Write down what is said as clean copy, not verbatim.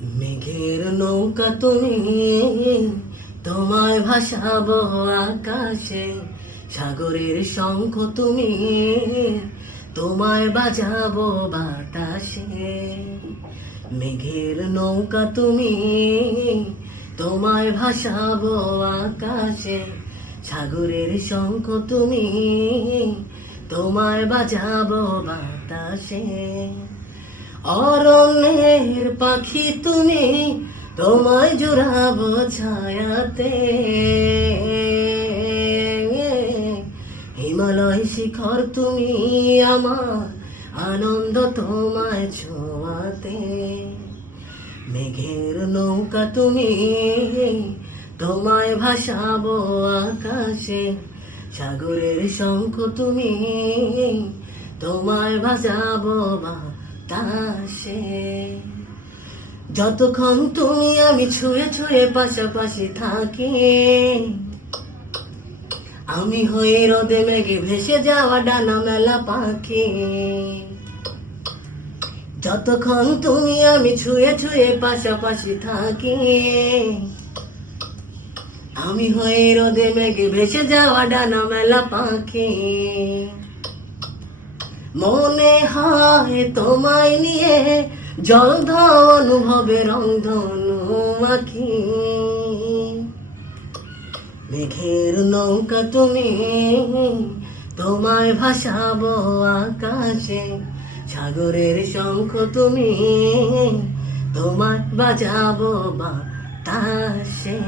মেঘের নৌকা তুমি, তোমায় ভাসাবো আকাশে। সাগরের শঙ্খ তুমি, তোমায় বাজাবো বাতাসে। মেঘের নৌকা তুমি, তোমায় ভাসাবো আকাশে। সাগরের শঙ্খ তুমি, তোমায় বাজাবো বাতাসে। অরণ্যের পাখি তুমি, তোমায় জুড়াবো ছায়াতে। হিমালয় শিখর তুমি, আমার আনন্দ তোমায় ছোঁয়াতে। মেঘের নৌকা তুমি, তোমায় ভাসাবো আকাশে। সাগরের শঙ্খ তুমি, তোমায় বাজাবো বাতাসে। যতক্ষণ তুমি আমি ছুঁয়ে ছুঁয়ে পাশাপাশি থাকি, আমি হয়ে রোদে মেঘে ভেসে যাওয়া ডানা মেলা পাখি। যতক্ষণ তুমি আমি ছুঁয়ে ছুঁয়ে পাশাপাশি থাকি, আমি হয়ে রোদে মেঘে ভেসে যাওয়া ডানা মেলা পাখি। মনে হয় তোমায় নিয়ে জলধর অনুভবে রংধনু আঁকি। মেঘের নৌকা তুমি, তোমায় ভাসাবো আকাশে। সাগরের শঙ্খ তুমি, তোমায় বাজাবো বাতাসে।